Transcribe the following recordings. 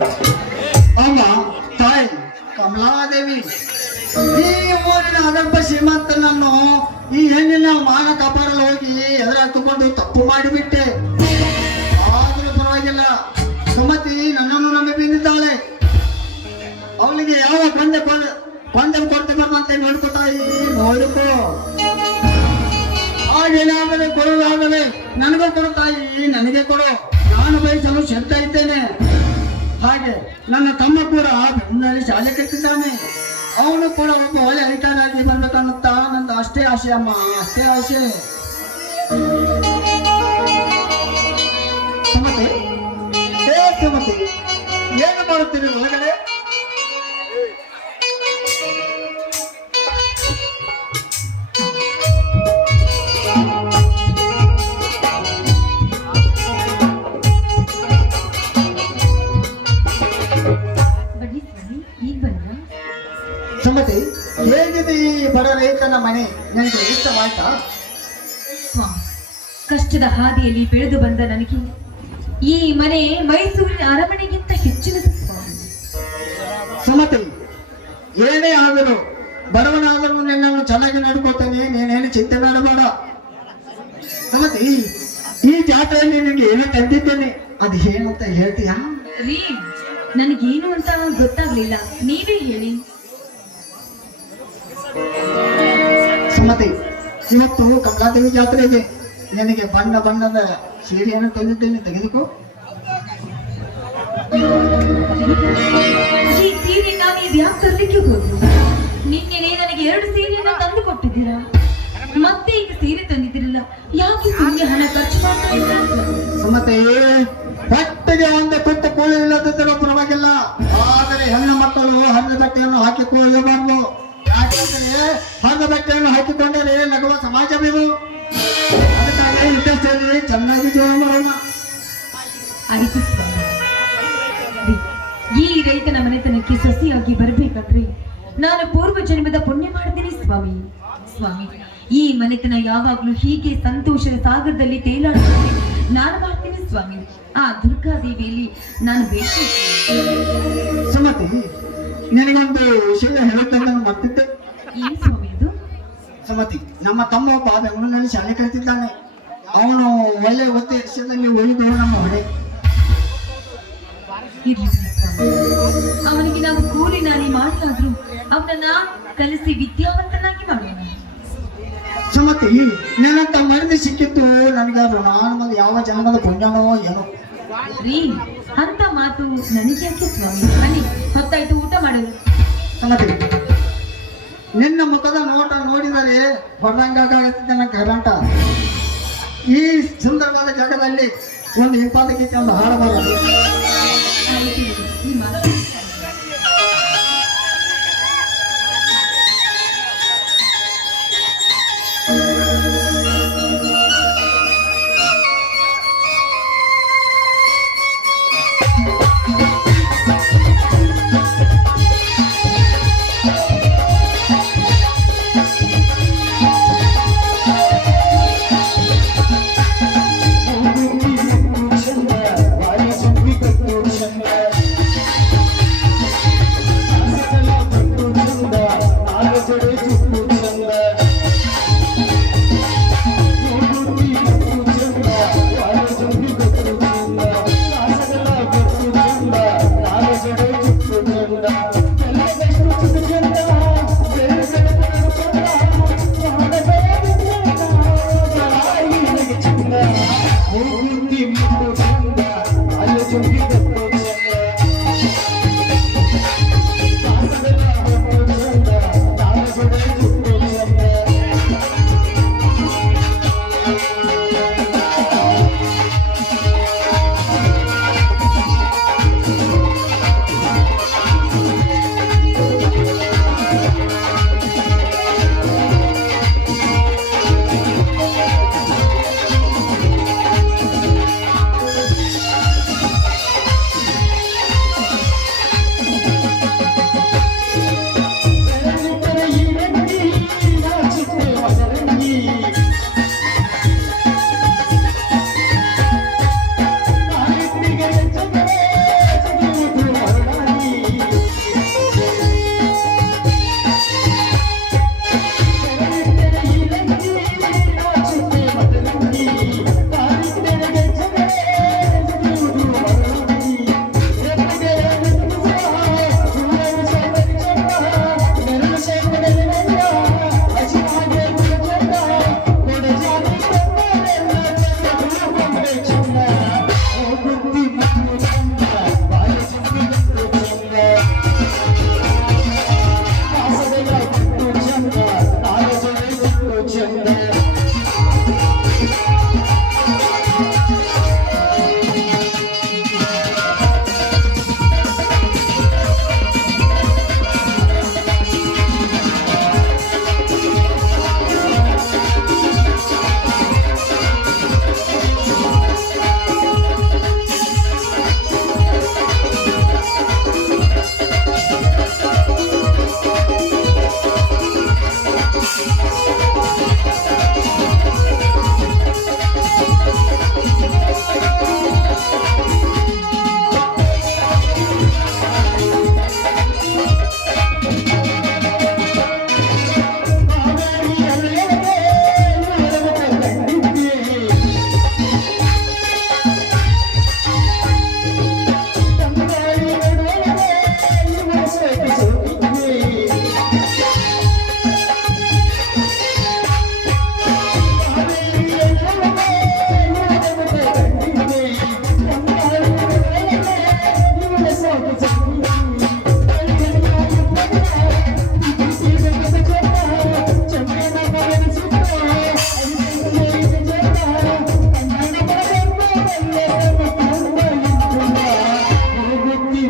ಅಮ್ಮ ತಾಯಿ ಕಮಲಾದೇವಿ, ಈ ಊರಿನ ಅದರ್ಭ ಶ್ರೀಮಂತನನ್ನು ಈ ಹೆಣ್ಣಿನ ಮಾನ ಕಾಪಾಡಲು ಹೋಗಿ ಎದುರ ತಗೊಂಡು ತಪ್ಪು ಮಾಡಿಬಿಟ್ಟೆ. ಆದರೂ ಪರವಾಗಿಲ್ಲ, ಸುಮತಿ ನನ್ನನ್ನು ನಂಬಿ ಬಿದ್ದಿದ್ದಾಳೆ. ಅವಳಿಗೆ ಯಾವ ಕೊಂದೆ ಕೊಡ್ತೆ ಬರುವಂತೆ ನೋಡ್ಕೋ ತಾಯಿ, ನೋಡ್ಕೋ. ಹಾಗೇನಾದರೆ ಕೊಡುವುದಾದರೆ ನನಗೂ ಕೊಡು ತಾಯಿ, ನನಗೆ ಕೊಡು. ನಾನು ಬಯಸಲು ಸಿದ್ಧ ಇದ್ದೇನೆ. ಹಾಗೆ ನನ್ನ ತಮ್ಮ ಕೂಡ ಬೆಂಗಳೂರಲ್ಲಿ ಶಾಲೆ ಕಟ್ಟಿದ್ದಾನೆ. ಅವನು ಕೂಡ ಒಬ್ಬ ಒಳ್ಳೆ ಅಧಿಕಾರಿಯಾಗಿ ಬರ್ಬೇಕನ್ನುತ್ತಾ ನಂದು ಅಷ್ಟೇ ಆಸೆ ಅಮ್ಮ, ಅಷ್ಟೇ ಆಸೆ. ಸುಮತಿ, ಹೇ ಸುಮತಿ, ಏನು ಮಾಡುತ್ತೀರಿ ಒಳಗಡೆ? ಸುಮತಿ, ಹೇಗಿದೆ ಈ ಬಡ ರೈತನ ಮನೆ? ನನಗೆ ಇಷ್ಟವಾಯ್ತಾ? ಕಷ್ಟದ ಹಾದಿಯಲ್ಲಿ ಬೆಳೆದು ಬಂದ ನನಗೆ ಈ ಮನೆ ಮೈಸೂರಿನ ಅರಮನೆಗಿಂತ ಹೆಚ್ಚಿನದು. ಸುಮತಿ, ಏನೇ ಆದರೂ ಬಡವನಾದರೂ ನಿನ್ನನ್ನು ಚೆನ್ನಾಗಿ ನೋಡ್ಕೊಳ್ತೇನೆ, ನೀನೇನು ಚಿಂತೆ ಮಾಡಬೇಡ. ಸುಮತಿ, ಈ ಜಾತ್ರೆಯಲ್ಲಿ ನಿನಗೆ ಏನು ತಂದಿದ್ದೇನೆ, ಅದು ಏನಂತ ಹೇಳ್ತೀಯಾ? ರೀ, ನನಗೇನು ಅಂತ ಗೊತ್ತಾಗ್ಲಿಲ್ಲ, ನೀವೇ ಹೇಳಿ. ಸುಮತಿ, ಇವತ್ತು ಕಮಲಾದೇವಿ ಜಾತ್ರೆ ಇದೆ. ನಿನಗೆ ಬಣ್ಣ ಬಣ್ಣದ ಸೀರೆಯನ್ನು ತಂದಿದ್ದೇನೆ, ತೆಗೆದುಕೋ. ಈ ಸೀರೆ ನಾನು ಯಾಕೆ ತರಲಿಕ್ಕೆ ಹೋದ್ರು? ನಿನ್ನೆ ನನಗೆ 2 ಸೀರೆಯನ್ನು ತಂದು ಕೊಟ್ಟಿದ್ದೀರಾ, ಮತ್ತೆ ಈಗ ಸೀರೆ ತಂದಿದ್ದೀರಲ್ಲ, ಯಾಕೆ ಸುಮ್ಮನೆ ಹಣ ಖರ್ಚು ಮಾಡ್ತಾ ಇಲ್ಲ? ಸುಮತಿ, ಹೊಟ್ಟೆಗೆ ಒಂದು ತುತ್ತು ಕೂಳಿ ಇಲ್ಲದಿದ್ದರೂ ಪರವಾಗಿಲ್ಲ, ಆದರೆ ಹೆಣ್ಣು ಮಕ್ಕಳು ಹರಿದ ಬಟ್ಟೆಯನ್ನು ಹಾಕಿಕೊಳ್ಳಬಾರದು. ಯಾಕೆಂದರೆ ಹರಿದ ಬಟ್ಟೆಯನ್ನು ಹಾಕಿಕೊಂಡರೆ ನಗುವ ಸಮಾಜವಿವು. ಅದಕ್ಕಾಗಿ ಇದ್ದಷ್ಟೇ ಚೆನ್ನಾಗಿ ಜೀವನ ಮಾಡೋಣ. ಆಯ್ತು ಸ್ವಾಮಿ. ಈ ರೈತನ ಮನೆತನಕ್ಕೆ ಸೊಸೆಯಾಗಿ ಬರಬೇಕಾದ್ರೆ ನಾನು ಪೂರ್ವ ಜನ್ಮದ ಪುಣ್ಯ ಮಾಡಿದ್ದೀನಿ ಸ್ವಾಮಿ. ಸ್ವಾಮಿ, ಈ ಮನೆತನ ಯಾವಾಗ್ಲೂ ಹೀಗೆ ಸಂತೋಷದ ಸಾಗರದಲ್ಲಿ ತೇಲಾಡುತ್ತದೆ ನಾನು ಮಾಡ್ತೀನಿ ಸ್ವಾಮಿ. ಆ ದುರ್ಗಾದೇವಿಯಲ್ಲಿ ನಾನು ಬೇಡ್ತೀನಿ. ಸುಮತಿ, ನಿನಗೊಂದು ವಿಷಯ ಹೇಳುತ್ತೇನೆ, ಮರ್ತಿದ್ದೆ. ಏನ್ ಸ್ವಾಮಿ ಅದು? ಸುಮತಿ, ನಮ್ಮ ತಮ್ಮ ಒಬ್ಬ ಬೆಂಗಳೂರಿನಲ್ಲಿ ಶಾಲೆ ಕಲಿತಿದ್ದಾನೆ. ಅವನು ಒಳ್ಳೆ ಉದ್ದೇಶದಲ್ಲಿ ಉಳಿದು ನಮ್ಮ ಹೊಡೆ. ಇರ್ಲಿ ಸ್ವಾಮಿ, ಅವನಿಗೆ ನಾವು ಕೂಲಿ ನಾನಿ ಮಾಡಿಯಾದ್ರೂ ಅವನನ್ನ ಕಲಿಸಿ ವಿದ್ಯಾವಂತನಾಗಿ ಮಾಡೋಣ. ಸುಮತಿ, ನಿನ್ನಂತ ಮರದಿ ಸಿಕ್ಕಿದ್ದು ನನಗೆ ಋಣಾನುಮದ ಯಾವ ಜನ್ಮದ ಪುಣ್ಯನೋ ಏನೋ. ರೀ, ಅಂತ ಮಾತು ನನಗೆ ಯಾಕೆ ಸ್ವಾಮಿ? ಬನ್ನಿ, ಹೊತ್ತಾಯ್ತು, ಊಟ ಮಾಡಲು. ಸುಮತಿ, ನಿನ್ನ ಮುಖದ ನೋಟ ನೋಡಿದರೆ ಹೊರದಂಗಾಗುತ್ತೆ ನನ್ನ ಕರಂಟ. ಈ ಸುಂದರವಾದ ಜಾಗದಲ್ಲಿ ಒಂದು ಇಂಪಾದ ಗೀತೆ ಒಂದು ಹಾಡಬಾರದು. ಆಯ್ತು, ಈ ಮಾತು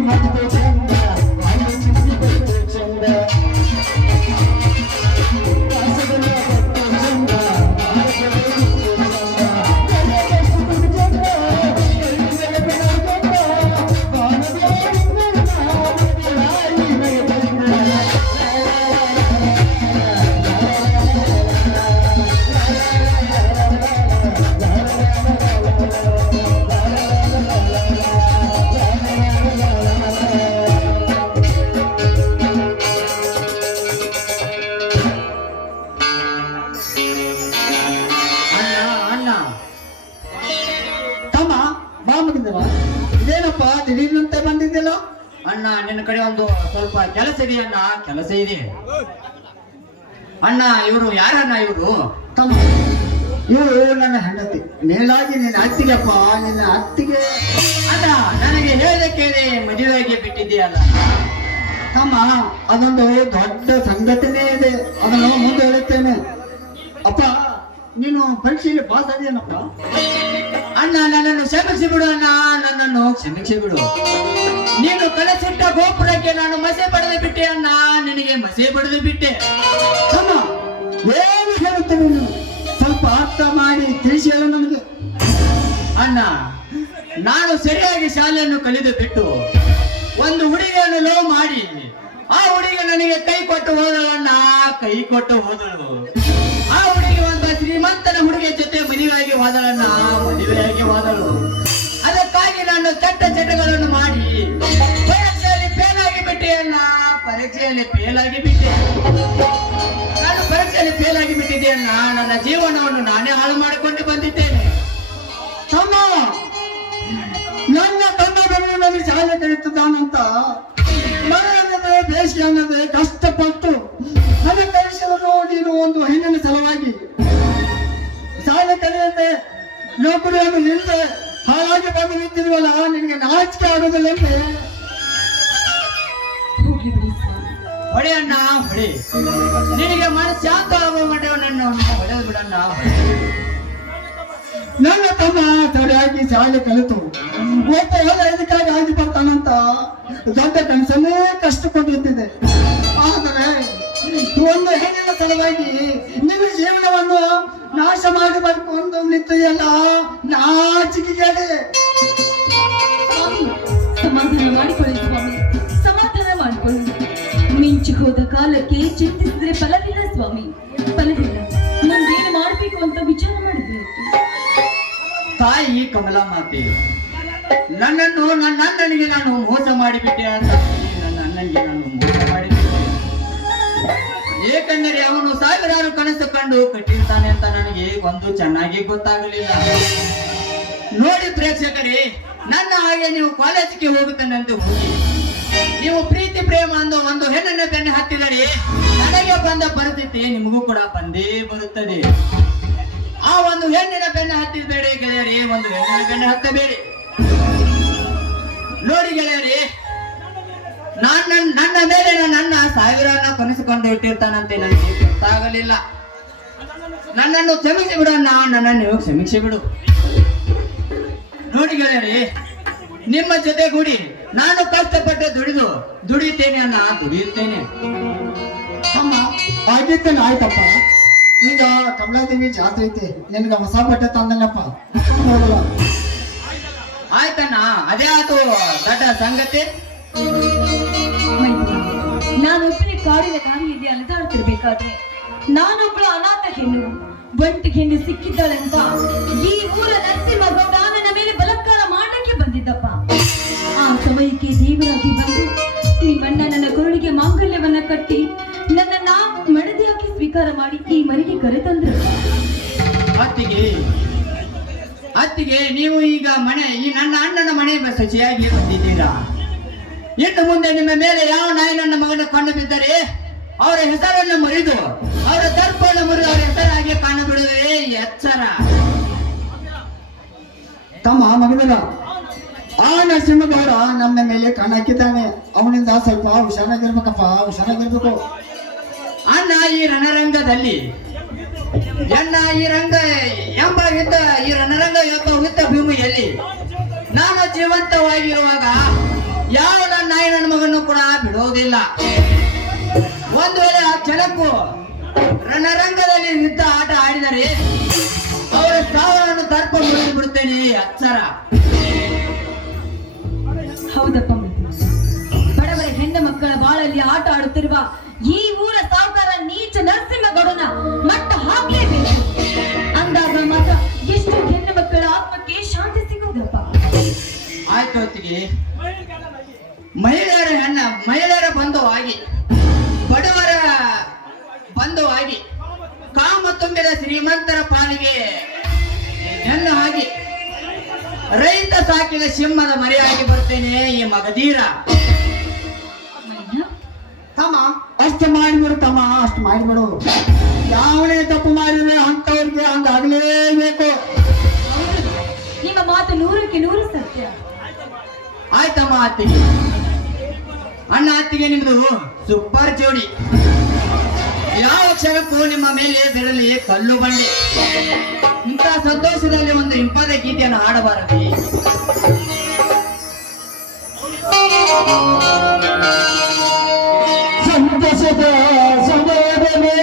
ಮದ್ದು ಚಂದ ಅಲ್ಲಿ ಚಿಂತಿಗಳು ಚಂದ ಕಾಸಗಲ್ಲ ಕೊಟ್ಟು ಚಂದ ಇದೇನಪ್ಪ ದಿಢೀರ್ನಂತೆ ಬಂದಿದ್ದಿಲ್ಲ? ಅಣ್ಣ ನಿನ್ನ ಕಡೆ ಒಂದು ಸ್ವಲ್ಪ ಕೆಲಸ ಇದೆ ಅಣ್ಣ, ಕೆಲಸ ಇದೆ ಅಣ್ಣ. ಇವರು ಯಾರಣ್ಣ ಇವರು? ತಮ್ಮ ಇವರು ನನ್ನ ಹೆಂಡತಿ, ಮೇಲಾಗಿ ನಿನ್ನ ಅತ್ತಿಗೆಪ್ಪ, ನಿನ್ನ ಅತ್ತಿಗೆ. ಅಣ್ಣ ನನಗೆ ಹೇಳದೆ ಕೇಳಿ ಮದುವೆಗೆ ಬಿಟ್ಟಿದ್ದೀಯಲ್ಲ ತಮ್ಮ. ಅದೊಂದು ದೊಡ್ಡ ಸಂಗತಿನೇ ಇದೆ, ಅದನ್ನು ಮುಂದೆ ಹೇಳುತ್ತೇನೆ. ಅಪ್ಪ ನೀನು ಪರೀಕ್ಷೆಯಲ್ಲಿ ಪಾಸ್ ಆಗಿದೆಯೇನಪ್ಪ? ಅಣ್ಣ ನನ್ನನ್ನು ಕ್ಷಮಿಸಿ ಬಿಡು ಅಣ್ಣ, ನನ್ನನ್ನು ಕ್ಷಮಿಸಿ ಬಿಡು. ನೀನು ಕನಸಿಟ್ಟ ಗೋಪುರಕ್ಕೆ ನಾನು ಮಸೆ ಪಡೆದು ಬಿಟ್ಟೆ ಅಣ್ಣ, ನಿನಗೆ ಮಸೆ ಪಡೆದು ಬಿಟ್ಟೆ. ತಮ್ಮ ಏನು ಹೇಳುತ್ತೇನೆ ನೀನು? ಸ್ವಲ್ಪ ಅರ್ಥ ಮಾಡಿ ತಿಳಿಸಿ ಹೇಳು ನನಗೆ. ಅಣ್ಣ ನಾನು ಸರಿಯಾಗಿ ಶಾಲೆಯನ್ನು ಕಲಿದು ಬಿಟ್ಟು ಒಂದು ಹುಡುಗಿಯನ್ನು ಲವ್ ಮಾಡಿ ಆ ಹುಡುಗಿ ನನಗೆ ಕೈ ಕೊಟ್ಟು ಹೋದಳು ಅಣ್ಣ, ಕೈ ಕೊಟ್ಟು ಹೋದಳು. ಆ ಹುಡುಗಿ ಒಂದು ಶ್ರೀಮಂತನ ಹುಡುಗಿಯ ಜೊತೆ ಮದುವೆಯಾಗಿ ಹೋದಳಣ್ಣ, ಮದುವೆಯಾಗಿ ಹೋದಳು. ಅದಕ್ಕಾಗಿ ನಾನು ಚಟ್ಟ ಚಟಗಳನ್ನು ಮಾಡಿ ಪರೀಕ್ಷೆಯಲ್ಲಿ ಫೇಲ್ ಆಗಿ ಬಿಟ್ಟೆ ಅಣ್ಣ, ಪರೀಕ್ಷೆಯಲ್ಲಿ ಫೇಲ್ ಆಗಿ ಬಿಟ್ಟೆ. ನಾನು ಪರೀಕ್ಷೆಯಲ್ಲಿ ಫೇಲ್ ಆಗಿ ಬಿಟ್ಟಿದ್ದೆ ಅಣ್ಣ, ನನ್ನ ಜೀವನವನ್ನು ನಾನೇ ಹಾಳು ಮಾಡಿಕೊಂಡು ಬಂದಿದ್ದೇನೆ. ತಮ್ಮ ನನ್ನ ತಮ್ಮಗಳು ನನಗೆ ಶಾಲೆ ಕಲಿತದಾನಂತ ಮನೆಯಲ್ಲದೆ ಬೇಸಿಗೆ ಅನ್ನದೆ ಕಷ್ಟಪಟ್ಟು ನನ್ನ ಕಲಿಸಿದರು. ನೀನು ಒಂದು ಹೆಣ್ಣಿನ ಸಲುವಾಗಿ ಶಾಲೆ ಕಲಿಯದೆ ನೌಕರಿಯನ್ನು ಇಲ್ಲದೆ ಹಾಳಾಗಿ ಬಂದು ನಿಂತಿರುವಲ್ಲ, ನಿನಗೆ ನಾಚಿಕೆ ಆಗುವುದಿಲ್ಲ ಅಂದ್ರೆ? ಹೋಗ್ಲಿ ಬಿಡಿ ಸ್ವಾಮಿ. ಹೊಡೆ ಅಣ್ಣ ಹೊಡೆ, ನಿನಗೆ ಮನಸ್ಸು ಶಾಂತ ಆಗುವ ಮಟ್ಟ ನನ್ನ ಹೊಡೆದು ಬಿಡಣ್ಣ. ನನ್ನ ತಮ್ಮ ಸರಿಯಾಗಿ ಶಾಲೆ ಕಲಿತು ಒಬ್ಬ ಹೊಲ ಇದಕ್ಕಾಗಿ ಆಗಿ ಬರ್ತಾನಂತ ದೊಡ್ಡ ಕನಸನ್ನೇ ಕಷ್ಟಪಟ್ಟಿರ್ತಿದೆ. ಆದರೆ ಒಂದು ಹೆಣ್ಣಿನ ಸಲುವಾಗಿ ನಿನ್ನ ಜೀವನವನ್ನು ನಾಶ ಮಾಡಬೇಕು ಅಂತ ನಿಂತೆಯಲ್ಲ, ನಾಚಿಕೆಗೇಡಿ. ಸ್ವಾಮಿ ಸಮಾಧಾನ ಮಾಡಿಕೊಳ್ಳಿ ಸ್ವಾಮಿ, ಸಮಾಧಾನ ಮಾಡಿಕೊಳ್ಳಿ. ಮಿಂಚು ಹೋದ ಕಾಲಕ್ಕೆ ಚಿಂತಿಸಿದ್ರೆ ಫಲವಿಲ್ಲ ಸ್ವಾಮಿ, ಫಲವಿಲ್ಲ. ಮುಂದೇನು ಮಾಡಬೇಕು ಅಂತ ವಿಚಾರ ಮಾಡಿದ್ರೆ ತಾಯಿ ಕಮಲಾ ಮಾತೆ, ನನ್ನನ್ನು ನನ್ನ ಅಣ್ಣನಿಗೆ ನಾನು ಮೋಸ ಮಾಡಿಬಿಟ್ಟೆ ಅಂತ ನನ್ನ ಅಣ್ಣನಿಗೆ ನಾನು ಮೋಸ ಮಾಡಿಬಿಟ್ಟೆ. ಏಕೆಂದರೆ ಅವನು ಸಾವಿರಾರು ಕನಸು ಕಂಡು ಕಟ್ಟಿರ್ತಾನೆ ಅಂತ ನನಗೆ ಒಂದು ಚೆನ್ನಾಗಿ ಗೊತ್ತಾಗಲಿಲ್ಲ. ನೋಡಿ ಪ್ರೇಕ್ಷಕರೇ, ನನ್ನ ಹಾಗೆ ನೀವು ಕಾಲೇಜಿಗೆ ಹೋಗುತ್ತಾನೆ ಅಂತ ಹೋಗಿ ನೀವು ಪ್ರೀತಿ ಪ್ರೇಮ ಅಂದು ಒಂದು ಹೆಣ್ಣನ್ನು ಬೆನ್ನು ಹತ್ತಿದರೆ ನನಗೆ ಬಂದ ಪರಿಸ್ಥಿತಿ ನಿಮಗೂ ಕೂಡ ಬಂದೇ ಬರುತ್ತದೆ. ಆ ಒಂದು ಹೆಣ್ಣಿನ ಬೆನ್ನು ಹತ್ತಿಬೇಡಿ ಗೆಳೆಯರಿ, ಒಂದು ಹೆಣ್ಣಿನ ಬೆನ್ನು ಹತ್ತಬೇಡಿ. ನೋಡಿ ಗೆಳೆಯರಿ, ನನ್ನ ಮೇಲೆ ನನ್ನ ಸಾವಿರನ್ನ ಕನಸುಕೊಂಡು ಇಟ್ಟಿರ್ತಾನಂತೆ ನನಗೆ ಗೊತ್ತಾಗಲಿಲ್ಲ. ನನ್ನನ್ನು ಕ್ಷಮಿಸಿ ಬಿಡಣ್ಣ, ನನ್ನನ್ನು ನೀವು ಕ್ಷಮಿಸಿ ಬಿಡು. ನೋಡಿ ಗೆಳೆಯರಿ, ನಿಮ್ಮ ಜೊತೆಗೂಡಿ ನಾನು ಕಷ್ಟಪಟ್ಟು ದುಡಿಯುತ್ತೇನೆ ಅಣ್ಣ, ದುಡಿಯುತ್ತೇನೆ. ಅಮ್ಮ ಆಗಿದ್ದೇನೆ ಆಯ್ತಪ್ಪ. ಈಗ ಕಮಲಾದೇವಿ ಜಾತ್ರೆ ಐತೆ, ನಿನ್ಗ ಹೊಸ ಬಟ್ಟೆ ತಂದನಪ್ಪ. ಆಯ್ತಣ್ಣ, ಅದೇ ಆತು ದೊಡ್ಡ ಸಂಗತಿ. ನಾನೊಬ್ಬನೇ ಕಾಡಿನ ದಾರಿಯಲ್ಲಿ ಅಲೆದಾಡ್ತಿರ್ಬೇಕಾದ್ರೆ ನಾನೊಬ್ಬಳ ಅನಾಥ ಹೆಣ್ಣು, ಬಂಟಿ ಹೆಣ್ಣು ಸಿಕ್ಕಿದ್ದಾಳೆ ಅಂತ ಈ ಊರ ನರಸಿಂಹಗೌಡ ನನ್ನ ಮೇಲೆ ಬಲಾತ್ಕಾರ ಮಾಡಕ್ಕೆ ಬಂದಿದ್ದಪ್ಪ. ಆ ಸಮಯಕ್ಕೆ ದೇವರಾಗಿ ಬಂದು ನಿಮ್ಮಣ್ಣ ನನ್ನ ಕೊರಳಿಗೆ ಮಾಂಗಲ್ಯವನ್ನ ಕಟ್ಟಿ ನನ್ನನ್ನ ಮಡದಿಯಾಗಿ ಸ್ವೀಕಾರ ಮಾಡಿ ಈ ಮನೆಗೆ ಕರೆತಂದ್ರು. ಅತ್ತಿಗೆ ನೀವು ಈಗ ಈ ನನ್ನ ಅಣ್ಣನ ಮನೆ ಶುಚಿಯಾಗಿ ಬಂದಿದ್ದೀರಾ. ಇನ್ನು ಮುಂದೆ ನಿಮ್ಮ ಮೇಲೆ ಯಾವ ನಾಯಿ ನನ್ನ ಮಗನ ಕಂಡು ಬಿದ್ದರೆ ಅವರ ಹೆಸರನ್ನು ಮುರಿದು ಅವರ ದರ್ಪವನ್ನು ಮುರಿದು ಅವರ ಹೆಸರಾಗಿ ಕಾಣು ಬಿಡುವುದೇ ಎಚ್ಚರ. ತಮ್ಮ ಮಗನ ಆ ನರಸಿಂಹಗೌಡ ನಮ್ಮ ಮೇಲೆ ಕಣ್ಣು ಹಾಕಿದ್ದಾನೆ. ಅವನಿಂದ ಸ್ವಲ್ಪ ಹುಷಾರಾಗಿರ್ಬೇಕಪ್ಪ, ಹುಷಾರಾಗಿರ್ಬೇಕು. ಅಣ್ಣ ಈ ರಣರಂಗದಲ್ಲಿ ಈ ರಣರಂಗ ಎಂಬ ಯುದ್ಧ ಭೂಮಿಯಲ್ಲಿ ನಾನು ಜೀವಂತವಾಗಿರುವಾಗ ಯಾವ ನನ್ನ ಬಾಣ ಬಿಡೋದಿಲ್ಲ. ಒಂದು ವೇಳೆ ಆ ಕ್ಷಣಕ್ಕೂ ರಣರಂಗದಲ್ಲಿ ನಿಂತ ಆಟ ಆಡಿದರೆ ಅವರ ಸಾವನ್ನು ತರ್ಪ ಮುರಿದು ಬಿಡುತ್ತೇನೆ ಅಕ್ಷರ. ಹೌದಪ್ಪ ಮಿತ್ರ. ಬಡವರ ಹೆಣ್ಣು ಮಕ್ಕಳ ಬಾಳಲ್ಲಿ ಆಟ ಆಡುತ್ತಿರುವ ಈ ಊರ ಸಾವುಕಾರ ನೀಚ ನರಸಿಂಹಗೌಡನ ಮಟ್ಟ ಹಾಕಲೇಬೇಕು. ಅಂದಾಗ ಮಾತ್ರ ಎಷ್ಟು ಹೆಣ್ಣು ಮಕ್ಕಳ ಆತ್ಮಕ್ಕೆ ಶಾಂತಿ ಸಿಗುವುದಪ್ಪ. ಆಯ್ತು ಹೊತ್ತಿಗೆ ಮಹಿಳೆಯರ ಬಂಧುವಾಗಿ, ಬಡವರ ಬಂಧುವಾಗಿ, ಕಾಮ ತುಂಬಿದ ಶ್ರೀಮಂತರ ಪಾಲಿಗೆ ಹೆಣ್ಣು ಆಗಿ, ರೈತ ಸಾಕಿದ ಸಿಂಹದ ಮರೆಯಾಗಿ ಬರ್ತೇನೆ ಈ ಮಗಧೀರ. ತಮ್ಮ ಅಷ್ಟು ಮಾಡಿಬಿಡು ತಮ್ಮ, ಅಷ್ಟು ಮಾಡಿಬಿಡು. ಯಾವನೇ ತಪ್ಪು ಮಾಡಿದ್ರೆ ಅಂತವ್ರಿಗೆ ಹಂಗಾಗ್ಲೇಬೇಕು. ನಿಮ್ಮ ಮಾತು 100ಕ್ಕೆ 100 ಸತ್ಯ. ಆಯ್ತಮ್ಮ ಅತ್ತಿಗೆ. ಅಣ್ಣ ಅತ್ತಿಗೆ ನಿಮ್ದು ಸೂಪರ್ ಜೋಡಿ. ಯಾವ ಕ್ಷಣಕ್ಕೂ ನಿಮ್ಮ ಮೇಲೆ ಬೆರಲಿ ಕಲ್ಲು ಬಂಡೆ. ಇಂಥ ಸಂತೋಷದಲ್ಲಿ ಒಂದು ಇಂಪಾದ ಗೀತೆಯನ್ನು ಹಾಡಬಾರದು. ಸಂತಸದ ಸಮಯದಲ್ಲಿ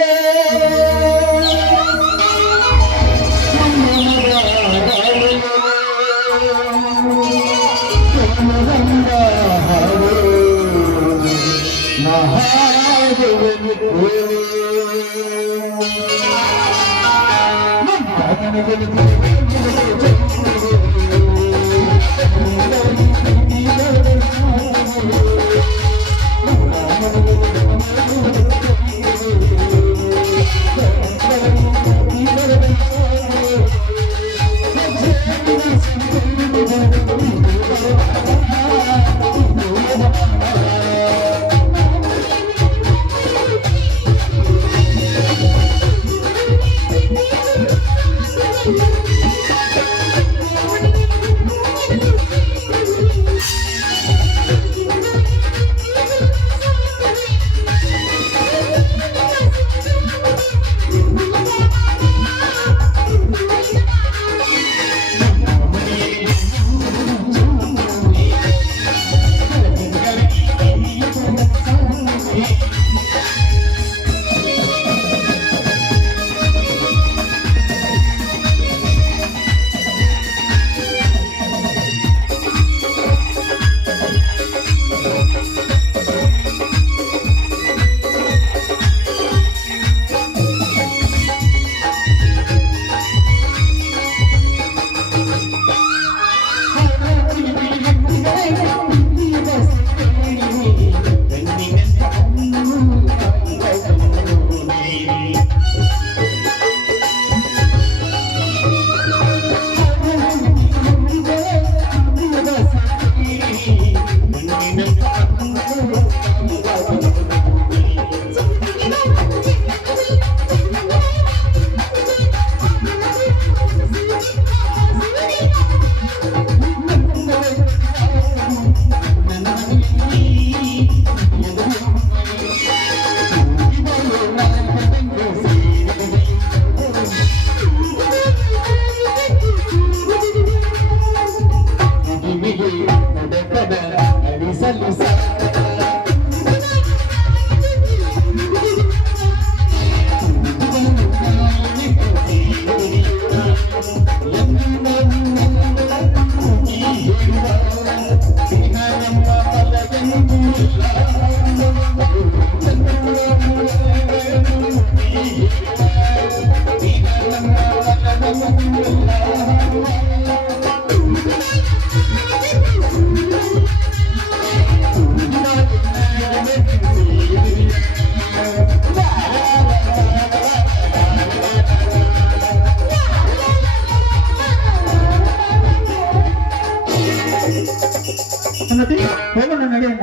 ಹೋಗೋಣ ನಡೆಯೋಣ.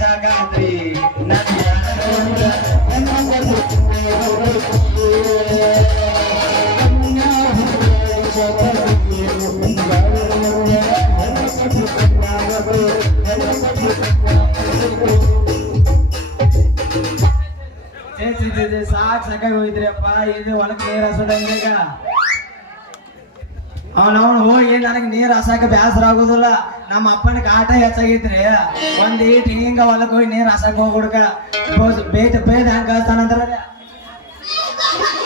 ಸಾಕಾದ್ರಿ ಸಾಕಾಗಿ ಹೋಗಿದ್ರೆ ಹೋಗ್ಲಿಯಪ್ಪ ಇದು ಹೊಲಕ್ಕೆ ನೀರ್ ಹಸದಂಗ ಈಗ ಅವನವನು ಹೋಗಿ ನನಗೆ ನೀರ್ ಹಸಾಕ ಬ್ಯಾಸರ ಆಗುದಿಲ್ಲ ನಮ್ಮ ಅಪ್ಪನ ಕಾಟ ಹೆಚ್ಚಾಗೈತ್ರಿ ಒಂದ್ ಈಟ್ ಹಿಂಗ ಹೊಲಕ್ ಹೋಗಿ ನೀರ್ ಹಸಾಕ ಹೋಗ್ಬಿಡ್ಕ ಬೇಯ್ದ ಹಂಗ ಕಳ್ತಾನಂದ್ರ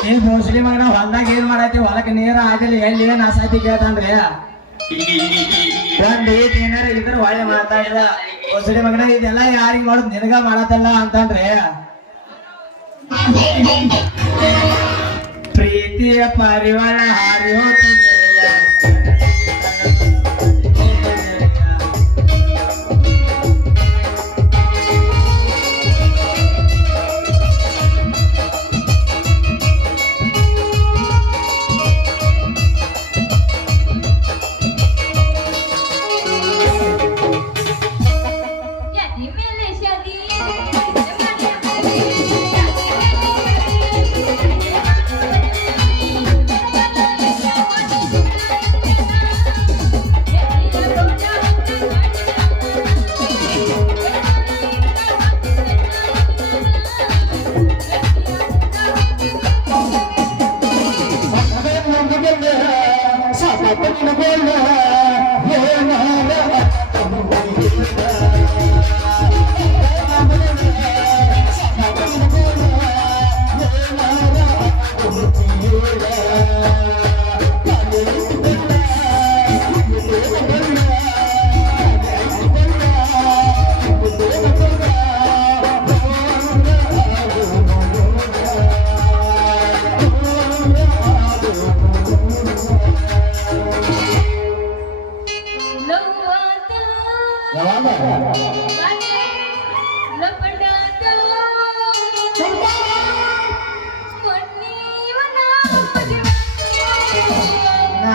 ಈ ಮೋಸ್ಲಿ ಮಗನ ಹೊಲ್ದಾಗ ಏನ್ ಮಾಡೈತಿ ಹೊಲಕ್ ನೀರ್ ಆಗಿಲ್ಲ ಎಲ್ಲಿ ಏನ್ ಹಸೈತಿ ಕೇಳ್ತಾನ್ರಿ ಒಂದ್ ಈಟ್ ಏನಾರ ಇದ್ರ ಒಳ್ಳೆ ಮಾತಾಡಿದ ಮೋಸ್ಲಿ ಮಗನ ಇದೆಲ್ಲ ಯಾರಿಗ್ ಮಾಡೋದ್ ನಿನಗ ಮಾಡತ್ತಲ್ಲ ಅಂತಂದ್ರಿ ಪ್ರೀತಿಯ ಪರಿವಾರ ಹಾರಿ ಹೋಗ್ತದೆ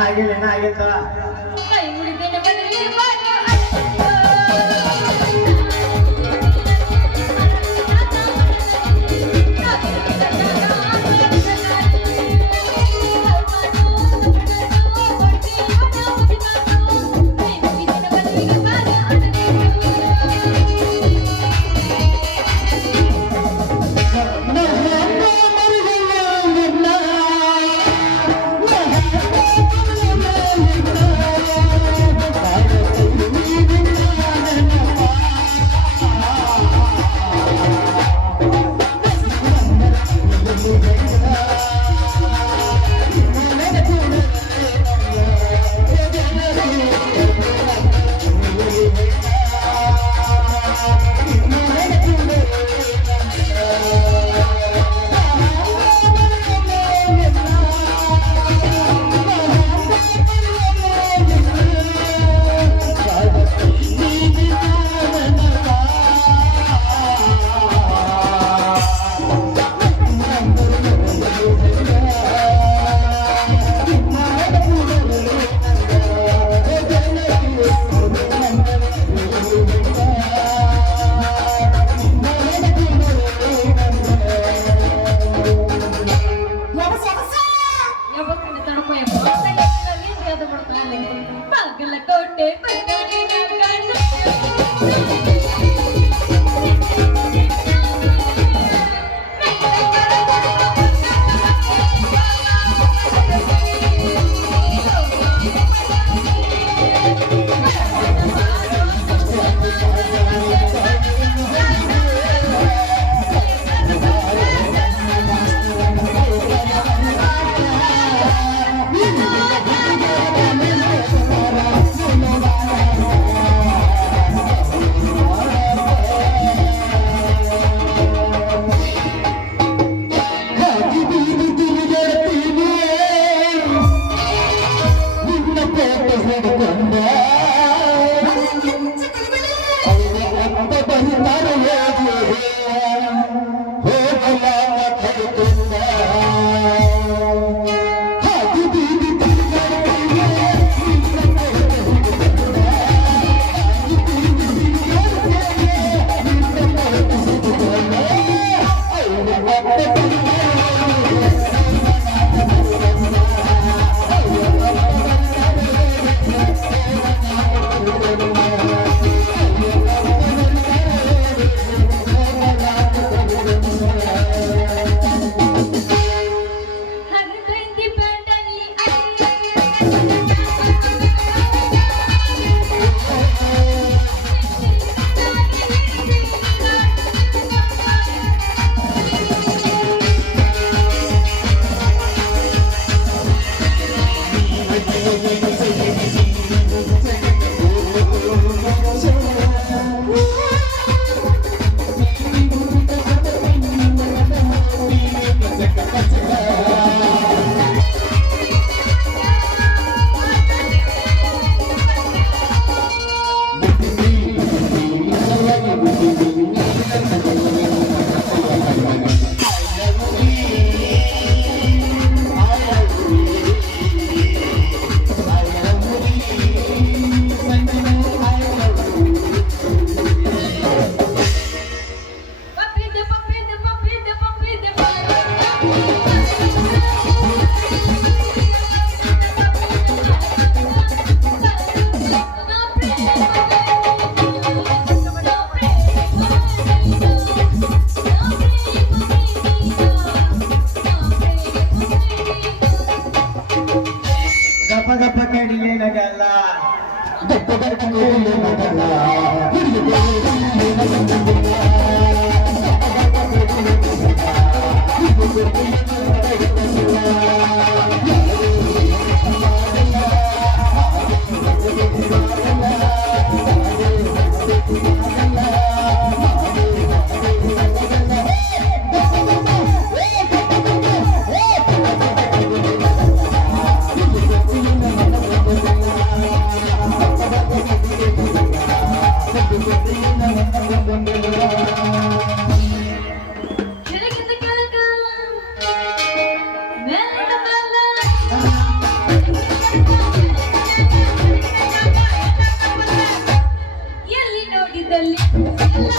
ಆಗಿಲ್ಲ ಕೆಳಗಿಂದ ಕೆಳಗ, ಮೇಲಿಂದ ಮೇಲ. ಎಲ್ಲಿ ನೋಡಿದಲ್ಲಿ ಎಲ್ಲ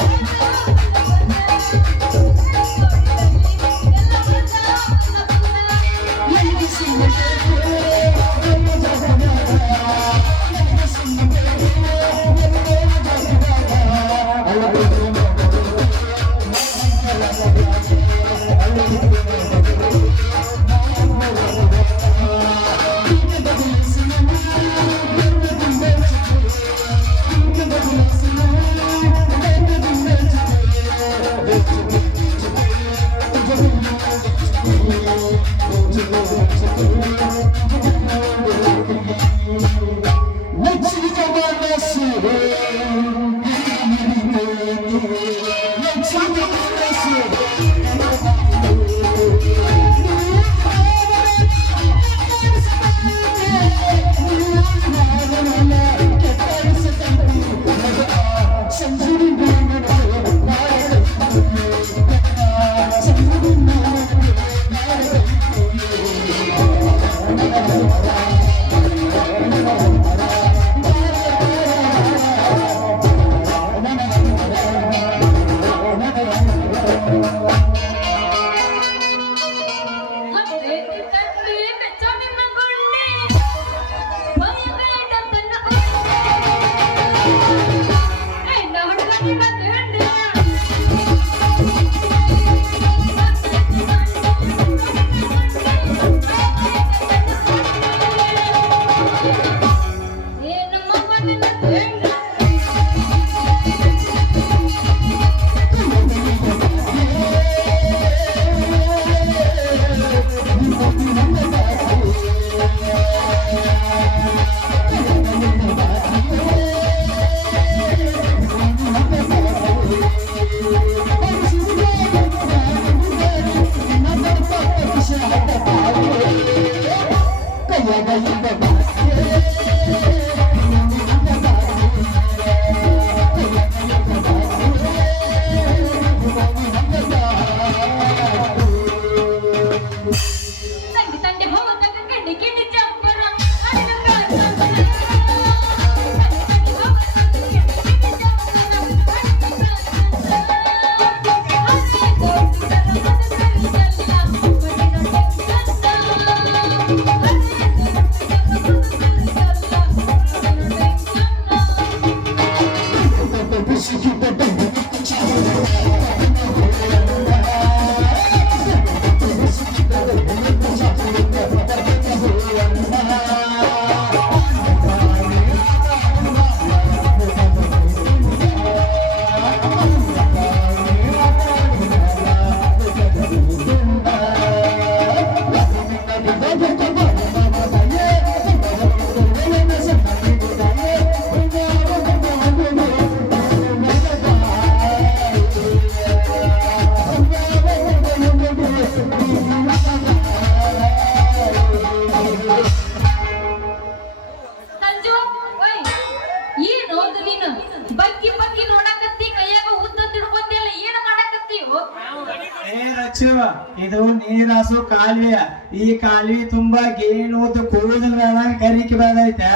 ಇದು ನೀರಾಸು ಕಾಲುವೆ. ಈ ಕಾಲುವೆ ತುಂಬಾ ಗೇಣುದು ಕೂದಲು ಬೆಳೆದಂಗ ಕರಿಕೆ ಬೆಳೆದೈತೆ.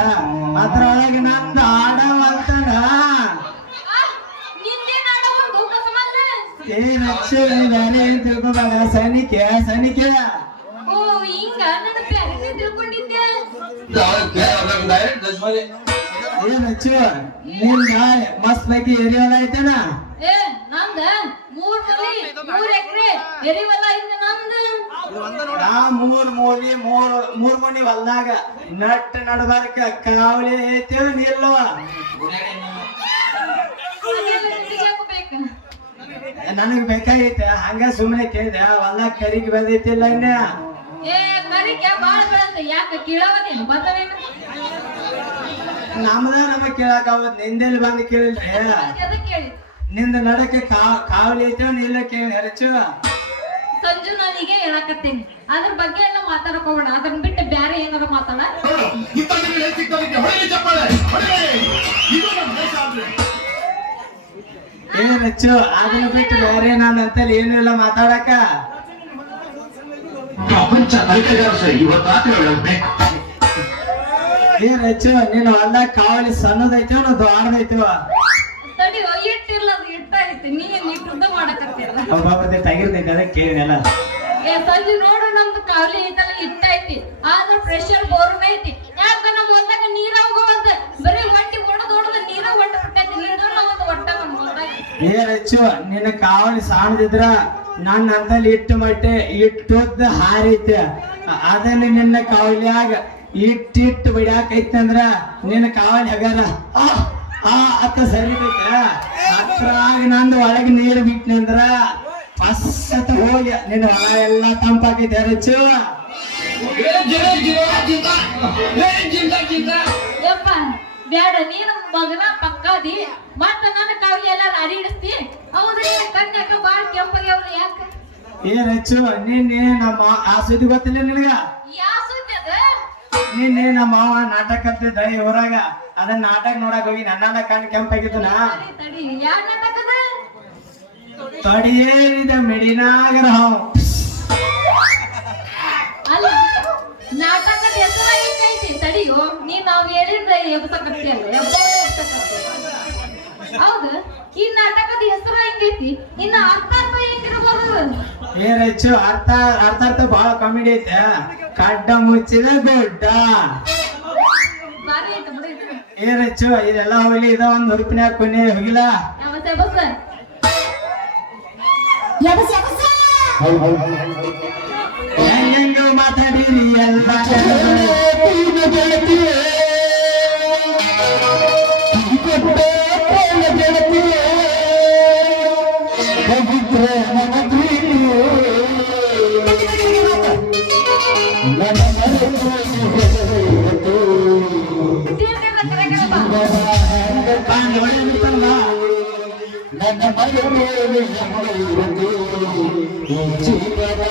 ಅದ್ರೊಳಗೆ ನಂದು ಆಡವಂತನ ಏ ರಕ್ಷೆ ಬೇರೆ ಏನ್ ತಿಳ್ಕೊಬೇಡ. ಸನಿಕೆ ಸನಿಕೆ ಏನ್ ಹಚ್ಚು ನಿಂದ ಮಸ್ತ್ ಬಗ್ಗೆ ಎರಿಯಲ್ಲ ಐತೆನ. ನಾ ಮೂರ್ ಮನಿ ಹೊಲ್ದಾಗ ನಟ್ ನಡ್ಬಾರ್ಕ ಕಾವಲಿ ಐತೇವ ನಿಲ್ಲವ ಅದೆಲ್ಲ ನಿನಗೆ ಯಾಕೋ ಬೇಕು? ನನಗ್ ಬೇಕಾಗೈತೆ ಹಂಗ ಸುಮ್ಮನೆ ಕೇಳಿದೆ ಹೊಲ್ದಾಗ ಕರಿಗ್ ಬಂದೈತಿಲ್ಲ ಇನ್ನ ಏ ಕರಿಕೆ ಬಾಳ ಬೆಳತ ಯಾಕೆ ಕೀಳವನೇನು ಬರ್ತವೇನು? ನಮ್ದ ನಮಗ್ ಕೇಳಾಕ ಅವತ್ ನಿಂದೆಲ್ಲಿ ಬಂದು ಕೇಳಿಲ್ರಿ ಅದಕ್ಕೆ ಕೇಳಿ ನಿಂದ ನಡಕ್ಕೆ ಕಾವಲಿ ಐತೇವ ನಿಲ್ಲ ಕೇಳಿ ಹೆಚ್ಚು ಸಂಜು ನಾನೀಗ ಹೇಳಕತ್ತೇನೆ ಅದ್ರ ಬಗ್ಗೆ ಎಲ್ಲ ಮಾತಾಡಕ್ ಹೋಗೋಣ ಅದನ್ನ ಬಿಟ್ಟು ಬ್ಯಾರೆ ಏನಾರ ಮಾತಾಡ. ಏನ್ ಹೆಚ್ಚು ಅದನ್ನ ಬಿಟ್ಟು ಬೇರೆ ನಾನು ಅಂತಲ್ಲಿ ಏನು ಇಲ್ಲ ಮಾತಾಡಕ ಪ್ರಪಂಚ ಕಲಿಕೆಗಾರ ಸರ್ ಇವತ್ತು ರಾತ್ರಿ ಒಳಗ್ಬೇಕು ಏನ್ ಹೆಚ್ಚು ನೀನು ಹೊಲ್ದಾಗ ಕಾವಲಿ ಸಣ್ಣದೈತಿವ ನಾವು ದೊಡ್ಡದೈತಿವ ತಡಿ ಇಟ್ಟಿರ್ಲ ಅದು ಇಟ್ಟೈತಿ ನೀ ಇಟ್ಟುದ್ದ ಮಾಡಕತ್ತಿರಲ್ಲ. ಒಬ್ಬೊಬ್ಬ ತೆಗಿರ್ತೈತಿ ಅದಕ್ಕೆ ಕೇಳಿದೆಲ್ಲ ಏ ಸಂಜು ನೋಡು ನಮ್ದು ಕಾವಲಿ ಐತಲ್ಲ ಇಟ್ಟೈತಿ ಆದ್ರ ಪ್ರೆಷರ್ ಬೋರ್ನ ಐತಿ ಯಾಕ ನಮ್ ಹೊಲ್ದಾಗ ನೀರ ಹೋಗವಂತ ಬರೀ ಹೊಟ್ಟಿ ಹೊಡೆದ ನೀರ ಹೊಟ್ಟ ಬಿಟ್ಟೈತಿ ನೀರು ನಾವೊಂದು ಒಟ್ಟ ನಮ್ ಹೊಲ್ದಾಗ. ಏನ್ ಹೆಚ್ಚು ನಿನ್ನ ಕಾವಲಿ ಸಾಣದಿದ್ರ ನನ್ನ ಅಂತಲ್ಲಿ ಇಟ್ಟು ಮಟ್ಟೆ ಇಟ್ಟುದ್ದ ಹಾರೈತೆ ಅದನ್ನ ನಿನ್ನ ಕಾವಲಿಯಾಗ ಇಟ್ಟಿಟ್ಟು ಬಿಡಾಕೈತಿ ಅಂದ್ರ ನಿನ್ನ ಕಾವಲಿ ಹಗಾರ ಅತ್ತ ಸರಿತೈತೆ ಅದ್ರಾಗ ನಂದು ಒಳಗೆ ನೀರು ಬಿಟ್ನಿ ಅಂದ್ರ ಫಸ್ಟ್ ಹೋಗಿ ನಿನ್ನ ಹೊಲ ಎಲ್ಲ ತಂಪಾಕೈತೆ ಹೆಚ್ಚು ಯಪ್ಪ ಬ್ಯಾಡ ನೀನು ಮಗನ ಪಕ್ಕಾದಿ ಮತ್ತ ನನ್ನ ಕಾವಲಿ ಎಲ್ಲ ಅಡಿ ಹಿಡಿಸ್ತಿ ಹೌದ್ರಿ ಕನ್ಯಾಕ ಬಾಳ ಕೆಂಪಗೆ ಅವ್ರು ಯಾಕ ಏನ್ ಹೆಚ್ಚು ನಿನ್ನೆ ನಮ್ಮ ಆ ಸುದ್ದಿ ಗೊತ್ತಿಲ್ಲ ನಿನಗ ಯಾ ಸುದ್ದಿ ಅದ? ನಿನ್ನೆ ನಮ್ಮ ಮಾವ ನಾಟಕ ಅಂತಿದ್ದ ಊರಾಗ ಅದನ್ನ ನಾಟಕ ನೋಡಕ್ ಹೋಗಿ ನನ್ನ ಕಣ್ ಕೆಂಪಾಗಿದ್ದನ ತಡಿ ತಡಿ ಯಾ ನಾಟಕದ? ತಡಿಯೇನಿದೆ ಮಿಡಿನಾಗರ ಹಾವು ಅಲ್ಲ ನಾಟಕದ ಹೆಸರ ಹಿಂಗೈತಿ ತಡಿಯೋ ನೀ ನಾವ್ ಹೇಳಿದ್ರ ಎಬ್ಸಕತ್ತಿಯಲ್ಲ ಹೌದು ಈ ನಾಟಕದ ಹೆಸರ ಹಿಂಗೈತಿ ಇನ್ನ ಅರ್ಥ ಹೆಂಗಿರ್ಬೋದು? ಏನ್ ಹೆಚ್ಚು ಅರ್ಥ ಬಹಳ ಕಾಮಿಡಿ ಐತೆ ಕಡ್ಡ ಮುಚ್ಚಿದ ಗುಡ್ಡ ಬಾರಿ ಐತೆ ಬಿಡು ಇದು. ಏನ್ ಹೆಚ್ಚು ಇದೆಲ್ಲ ಹೋಗ್ಲಿ ಇದ ಒಂದ್ ಹುರುಪಿನ ಕೊನೆ ಹೋಗಿಲ್ಲ ಹೆಂಗ ಮಾತಾಡಿರಿ ಎಲ್ಲ ನನ್ನ ಮಗಳು ಜೀವನ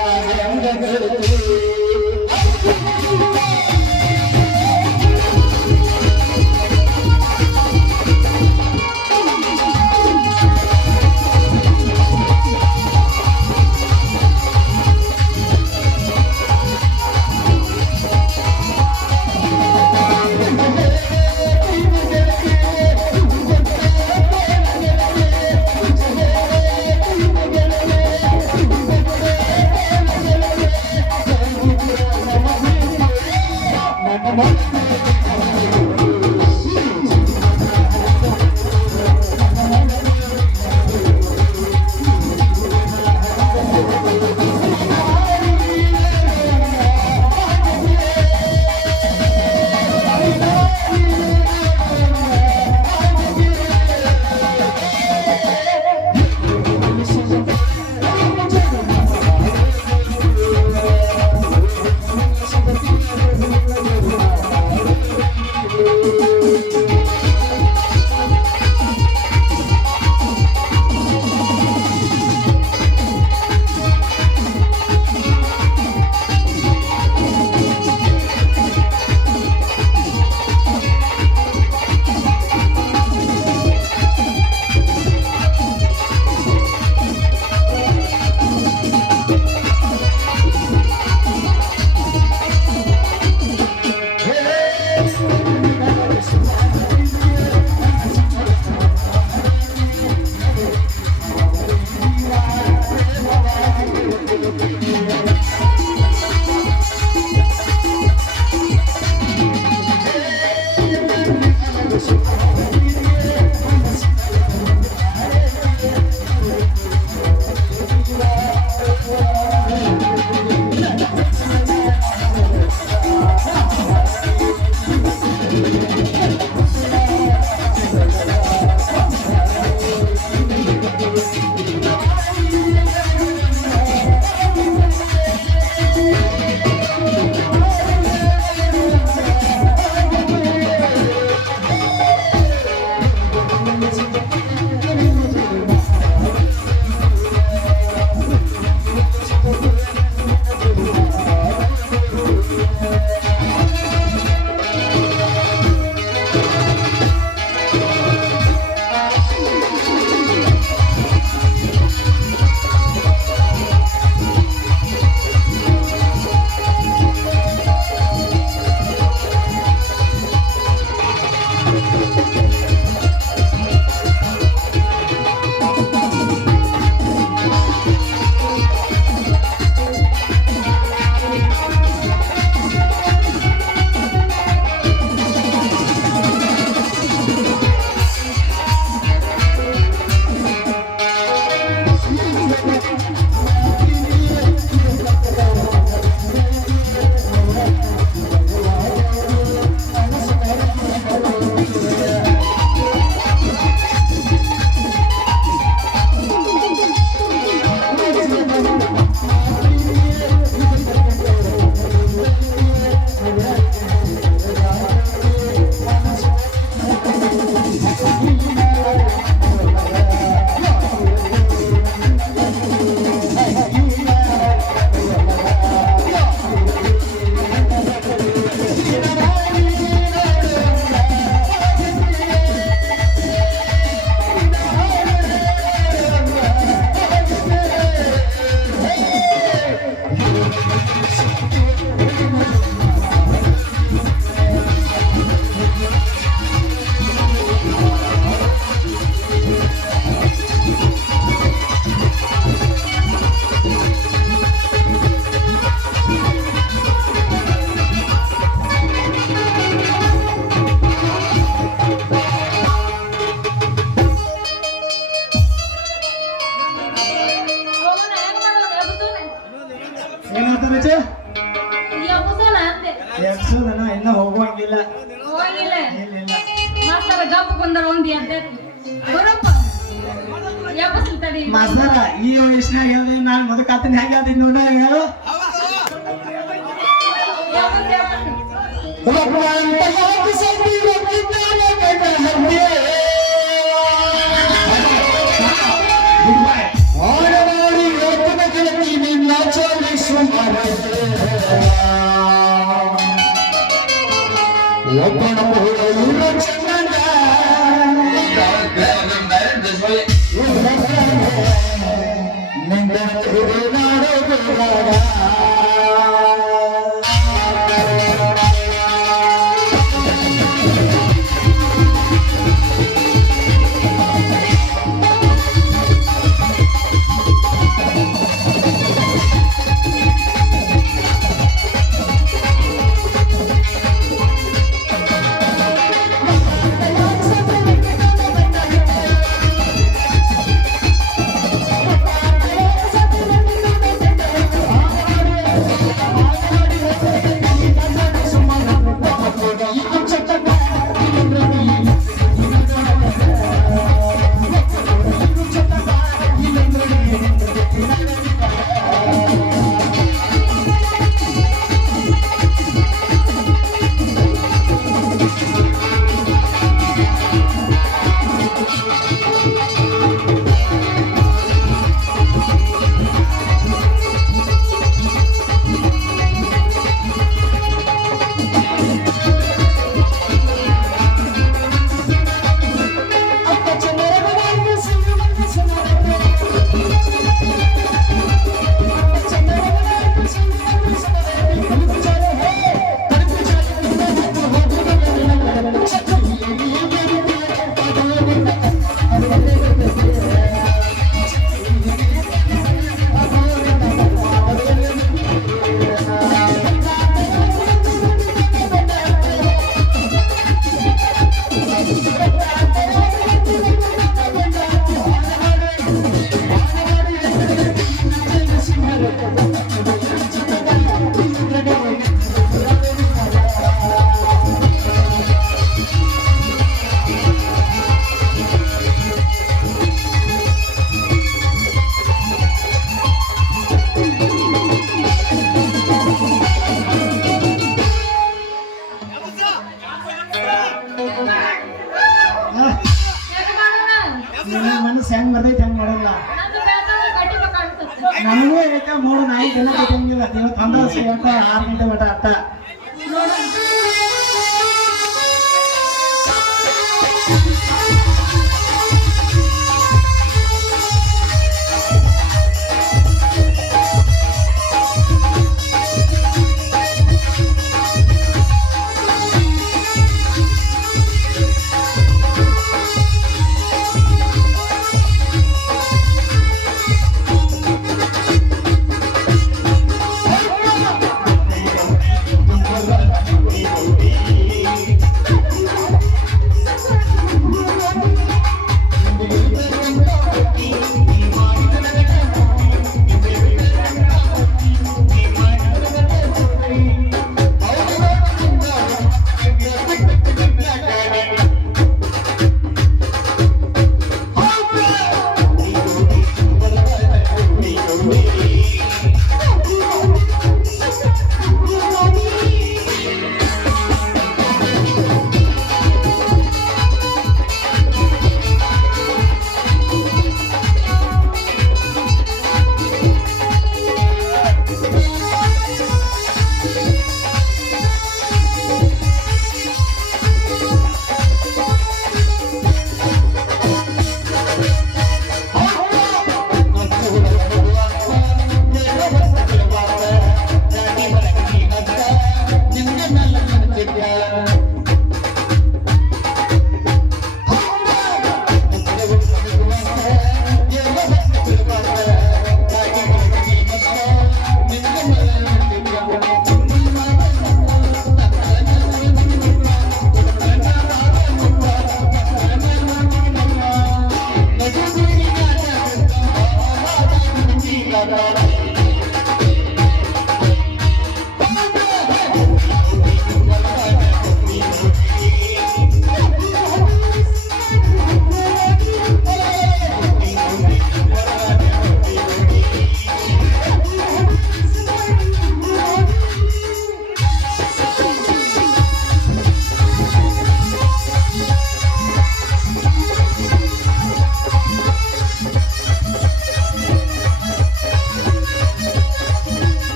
ಎಬ್ಸೋದನ ಇನ್ನ ಹೋಗುವಂಗಿಲ್ಲ. ಹೋಗಿಲ್ಲ ಇಲ್ಲ ಮಾಸ್ತರ ಗಪ್ಪ ಬಂದರ ಒಂದ್ ಎದ್ದೈತಿ ಬರಪ್ಪ ಯಾವತ್ತು ತಡಿ ಮಾಸ್ತರ ಈ ವಯಸ್ಸಿನಾಗ ಹೇಳ್ದೆ ನಾನು ಮುದುಕಾತನ ಹೇಗೆ ಹೇಳ್ತೀನಿ ನೋಡ ಹೇಳು. ಮನಸ್ಸು ಹೆಂಗ್ ಬರ್ತೈತಿ ಹೆಂಗ್ ನೋಡಲ್ಲ. ನನಗೂ ಯಾಕ 3-4 ದಿನ ಗೊತ್ತಂಗಿಲ್ಲ. ಇವತ್ತು 6 ಗಂಟೆ ಮಟ ಅಟ್ಟ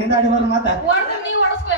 ಹಿಂದಾಡಿ ಬರ್ ಮಾತ ಹೊಡ್ದ್ರೆ ನೀವ್ ಹೊಡಸ್ಕೋ